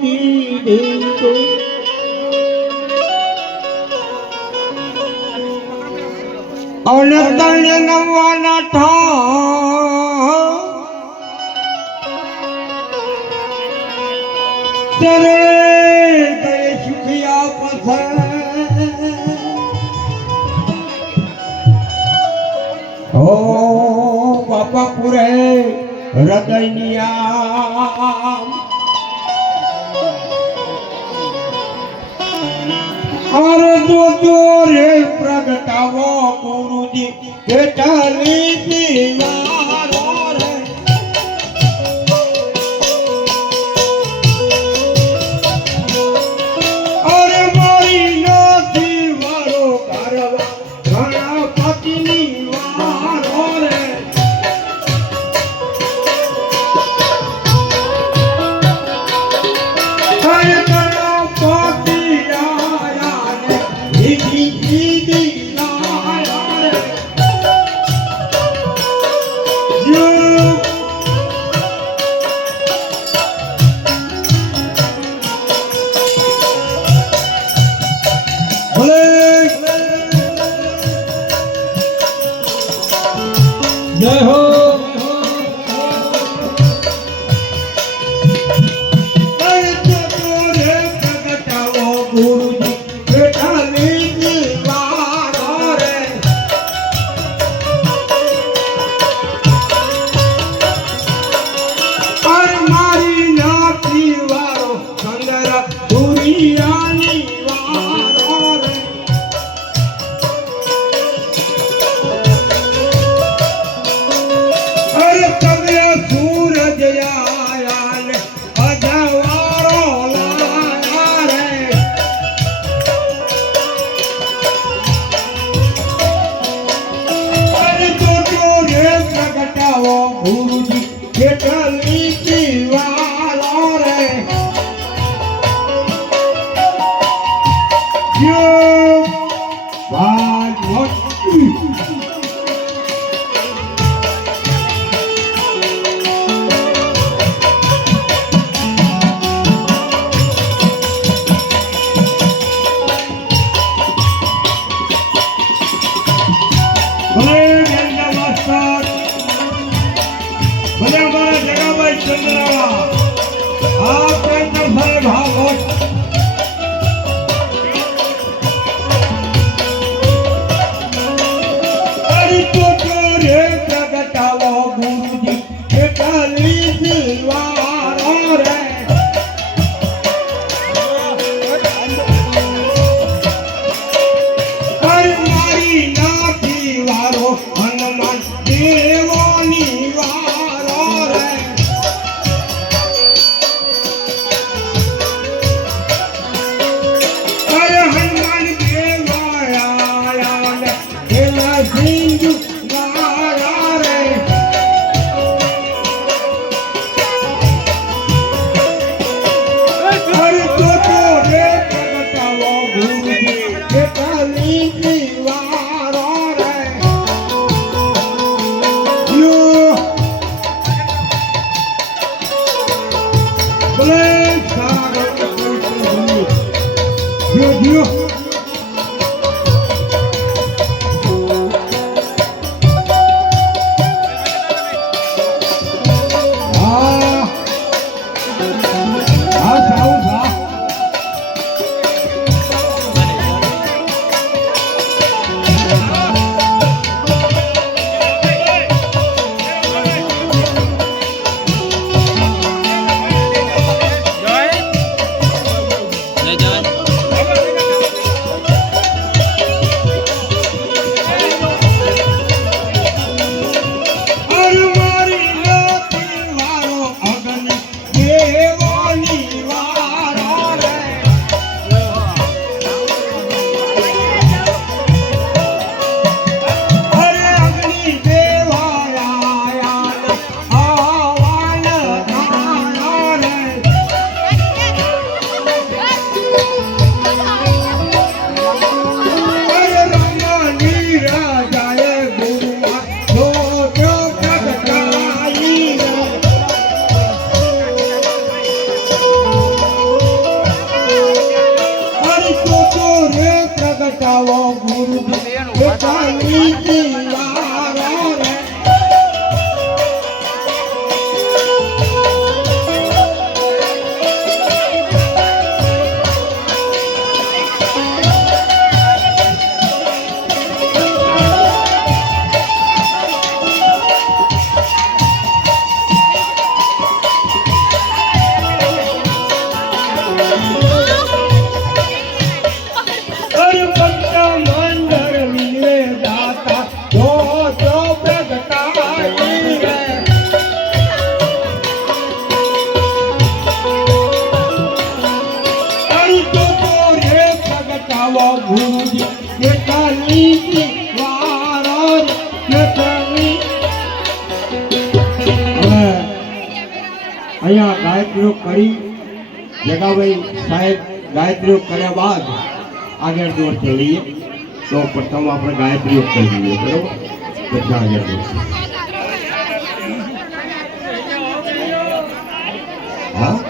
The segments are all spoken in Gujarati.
કીધો અને તને નવાના થા તરે તે સુખિયા પથર ઓ બાપા પુરે હૃદયની અરજો તો રે પ્રગટાવો ગુરુજી. બેટાલી પીવારો રે. અરે મારી નથી વા ભલે. જય હો. ગુરુજી જેટલી દિવાલો રે યો ભાગવત Play! ચંદ્રાવા આ પેન્ટર સાહેબ હા ગાયત્રીઓ કરી જગાભાઈ સાહેબ ગાયત્રીઓ કર્યા બાદ આગળ દોર ચલીએ તો પ્રથમ આપણે ગાયત્રીઓ કરી લઈએ, બરોબર? પછી આગળ દોર હા?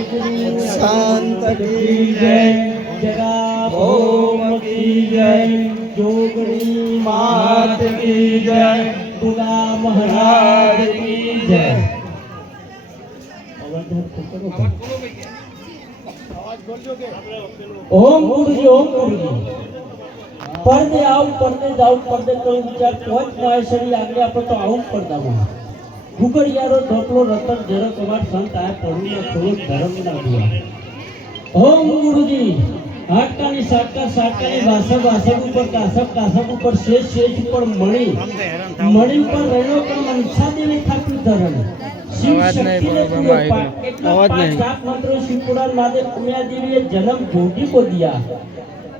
જય હરે કૃષ્ણ શાંત કી જય જરા ભૌમ કી જય જોગણી માત કી જય દુર્ગા મહારાજ કી જય ઓમ ગુરુજી ઓમ ગુરુજી પડદે આવું પડદે જાઉં પડદે તો વિચાર પહોંચ મહેશ્વરી આગળ આપણે તો આવું પડદામાં ઘુગડિયારો ટોપલો રતન જરો કુમાર સંત આ પ્રભુના સ્વરૂપ ધર્મના ગુવા ઓમ ગુરુજી હાટકાની સાટકા સાટકાની વાસબ વાસબ ઉપર કાસબ કાસબ ઉપર શેષ શેષ ઉપર મણી. મણી પર રેણો પર મનસાદેવી ઠાકુર ધરણ. અવાજ નહીં અવાજ નહીં. મંત્રો શિવપુરાણ માદે ઉમિયા દેવીએ જન્મ જોગી દિયા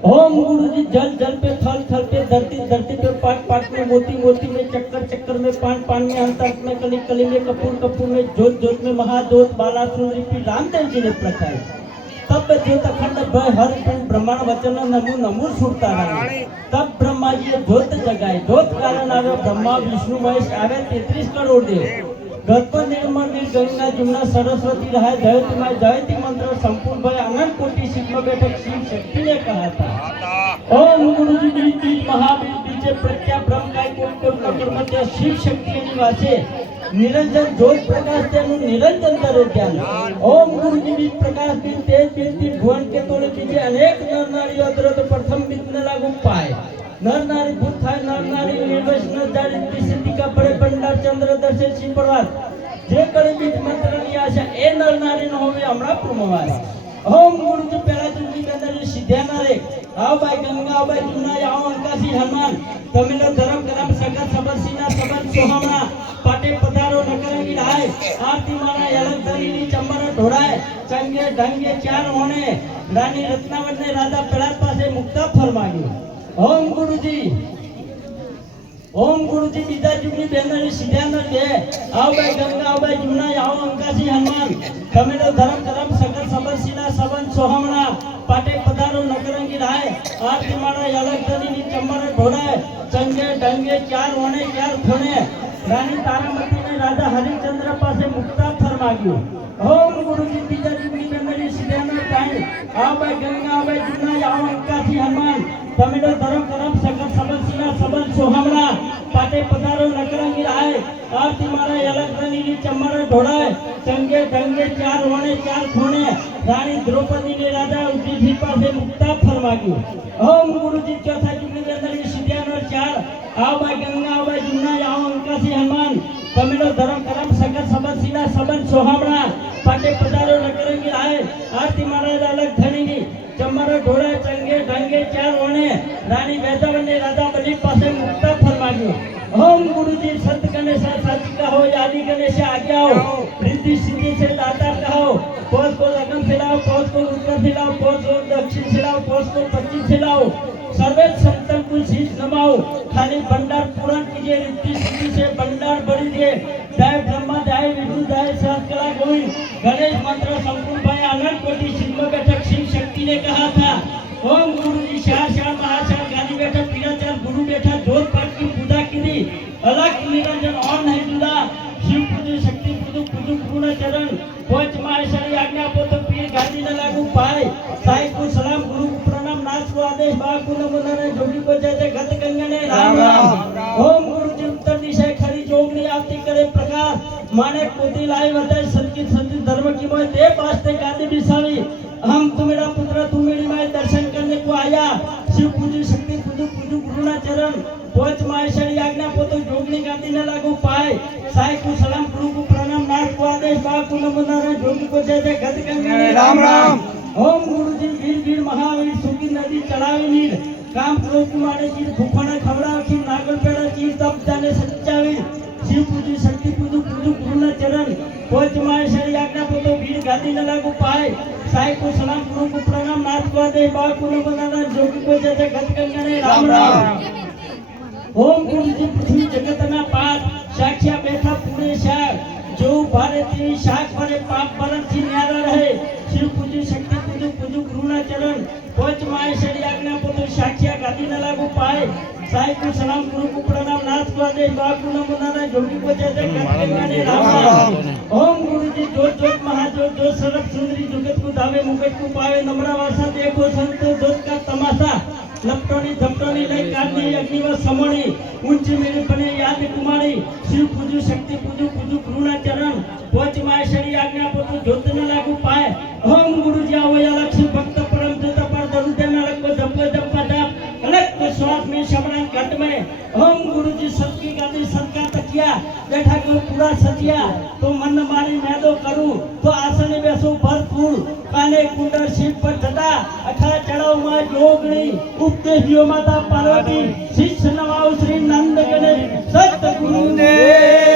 ओम गुरु जी जल जल पे, थल थल पे, धरती धरती पे, पाट पाट में, मोती मोती में, चक्कर चक्कर में, पान पान में अंत अंत में, कली कली में, कपूर कपूर में, जोत जोत में, महाजोत बालासुर लिपि रामदेव जी ने प्रकाश तब ज्योत अखंड भय, हर पिंड ब्रह्मांड वचन, नमू, नमु, सुरता रहे। तब ब्रह्मा जी ज्योत जगाए। ज्योत कारण आवे, ब्रह्मा, विष्णु, महेश, आवे, तेत्रीस करोड़ देव। ગણપત નિર્મળ ગણના જુમના સરસ્વતી રહે જયતિમાં જયતિ મંત્ર સંપૂર્ણ ભાઈ અનંત કોટી શિવ બેઠક શિવ શક્તિને કહાતા ઓમ ગુરુજી બીજી મહાવીર બીજે પ્રત્યા બ્રહ્મ કાય કોટ કોટ કર્મ ત્યાં શિવ શક્તિની વાસે નિરંજન જ્યોત પ્રકાશ તેનું નિરંજન કરે ધ્યાન ઓમ ગુરુજી બીજ પ્રકાશ થી તેજ બીજથી ભુવન કે તોડે બીજે અનેક નર નારીઓ દ્રત પ્રથમ બીજને લાગુ પાય નિર્વૈશ ન જાડી સિદ્ધિ કા પડે પંડા ચંદ્ર દર્શે શિવ પ્રવાસ જે કરે બીજ મંત્રની આશા, એ નર નો હવે હમણાં પ્રમવાસ ઓમ ગુરુજી પહેલા જુગની અંદર સિદ્ધ્યાના રે. આવ ભાઈ ગંગા, આવ ભાઈ જુના આવ અંકાસી હનુમાન. તમિલો ધરમ કરમ સગત સબરસીના સબન સોહમણા. પાટે પધારો નકરંગી રાય આરતી મારા યલક ધરીની ચંબર ઢોળાય. ચંગે ઢંગે ચાર હોને રાની રત્નાવત ને રાધા પેલા પાસે મુક્તા ફરમાયું ઓમ ગુરુજી. ઓમ ગુરુજી બીજા જુગની બેનરી સિદ્ધાંત છે આવ ભાઈ ગંગા, આવ ભાઈ જુના, આવ અંકાસી હનુમાન. તમિલો ધરમ કરમ સકલ સબરસીના સબન સોહમણા, પાટે પધારો નકરંગી રાય, આરતી મારા યલક ધરીની ચંબર ઢોળાય ચંગે, ઢંગે, ચાર વણે, ચાર ખૂણે. રાણી તારામતી ને રાજા હરિચંદ્ર પાસે મુક્તા ફરમાગ્યું ઓમ ગુરુજી બીજા જુગની બેનરી ટાઈમ આવ ભાઈ ગંગા, આવ ભાઈ જુના, આવ અંકાસી હનુમાન. તમિલો ધરમ કરમ સકલ સબરસીના સબન સોહમણા પાટે પધારો નકરંગી રાય આરતી મારા અલગ રંગીની ચમરે ઢોળાય સંગે ઢંગે ચાર વણે ચાર ખૂણે રાણી દ્રૌપદીને રાજા ઉદ્ધીજી પાસે મુક્તા ફરમાગ્યું ઓમ ગુરુજી ચોથા યુગની અંદર એ સિદ્ધિયાનો ચાર આવ બાય ગંગા આવ બાય જુમના આવ અંકાસી હનુમાન તમેનો ધર્મ કરમ સગત સબત સીના સબન સોહામણા પાટે પધારો નકરંગી રાય આરતી મહારાજ અલગ ધણીની ચમરે ઢોળે ચંગે ઢંગે ચાર વણે રાણી વેદાવને રાજા બલી પાસે મુક્તા ફરમાગ્યું ઓમ ગુરુજી સંત गणेश सच कहो आदि गणेश आज्ञा हो रिद्धि सिद्धि से दाता कहो पौष को लगन खिलाओ पौष को उत्तर खिलाओ पौष को दक्षिण खिलाओ पौष को पच्चीस खिलाओ सर्वे संतन को शीश नमाओ खाली भंडार पूर्ण कीजिए रिद्धि सिद्धि से भंडार भरीजिए जय ब्रह्मा जय विष्णु जय सहस्करा गोविंद गणेश मंत्र संपूर्ण भाई अनंत कोटि सिंह बैठक शिव शक्ति ने कहा था ओम गुरु અલખ નિરંજન ઓમ નહીં જુદા શિવ પૂજ્ય શક્તિ પૂજુ પૂજુ પૂર્ણ ચરણ પંચ મહેશ્વરી આજ્ઞા પોતો પીર ગાંધીને લાગુ ભાઈ સાહેબ કુ સલામ ગુરુ પ્રણામ નાથ કો આદેશ બા કુલ મુલાને જોગી બજે છે ગત ગંગને રામ રામ. ઓમ ગુરુજી ઉત્તર દિશાએ ખરી જોગની આરતી કરે પ્રકાર. માને પોતી લાઈ વતે સંગીત સંગીત ધર્મ કી મોય તે પાસ્તે ગાંધી બિસાવી. હમ તુમેરા પુત્ર તુમેરી માય દર્શન કરને કો આયા. શિવ પૂજ્ય શક્તિ પૂજુ પૂજુ ગુરુના ચરણ. पोत मायशन याग्ना पोतो जोगनी गाती ना लागू पाए साई को सलाम गुरु को प्रणाम नाथ को आदेश बाप को नमस्कार जोगी को जय जय गत गंगा नील राम राम ओम गुरु जी गिर महावीर सुखी नदी चढ़ावे नील काम करो कुमारे की भूखाना खबरा की नागल पेड़ा की तब जाने सच्चावे शिव पूजी शक्ति पूजू पूजू गुरु ना चरण पोत मायशन याग्ना पोतो गिर गाती ना लागू पाए साई को सलाम गुरु को प्रणाम नाथ को आदेश बाप को नमस्कार जोगी को जय जय गत गंगा नील राम राम હોમ કુંજી પૃથ્વી જગતના પાપ સાખ્યા બેઠા પૂરે શાર જો ભારે તેવી શાખ ભરે પાપ પરમ થી ન્યારા રહે શિવ પૂજુ શક્તિ પૂજુ પૂજુ ગુરુના ચરણ પંચ માય શરી આજ્ઞા પોતો સાખ્યા ગાદી ન લાગુ પાય સાહેબ કો સલામ ગુરુ કો પ્રણામ નાથ કો આદેશ બાપ કો નમો નારાયણ જોગી કો જય જય કાત્રિકાને રામ ઓમ ગુરુજી જોત જોત મહાજોત જોત સરબ સુંદરી જગત કો ધાવે મુકટ કો પાવે નમ્રા વાસા દેખો સંતો જોત કા તમાશા का तमाशा लपटोनी धपटोनी लई काटनी अग्निव समोणी ऊंची मेरी बने याद कुमारी शिव पूजू शक्ति पूजू पूजू गुरुना चरण पोच माहेश्वरी आज्ञा पोतु जोत न लागू पाए ओम गुरु जी आवो या लक्ष्य भक्त परम जोत पर दरु देना लगो जप जप जप अलग को श्वास में शबरन घट में ओम गुरु जी सबकी गादी सबका तकिया बैठा को पूरा કુંડરશીલ પર થતા અખા ચડાવમાં જોગણી ઉપદેશીઓ માતા પાર્વતી, શિષ્ય નવાવ શ્રી નંદ ગણેશ સત ગુરુદેવ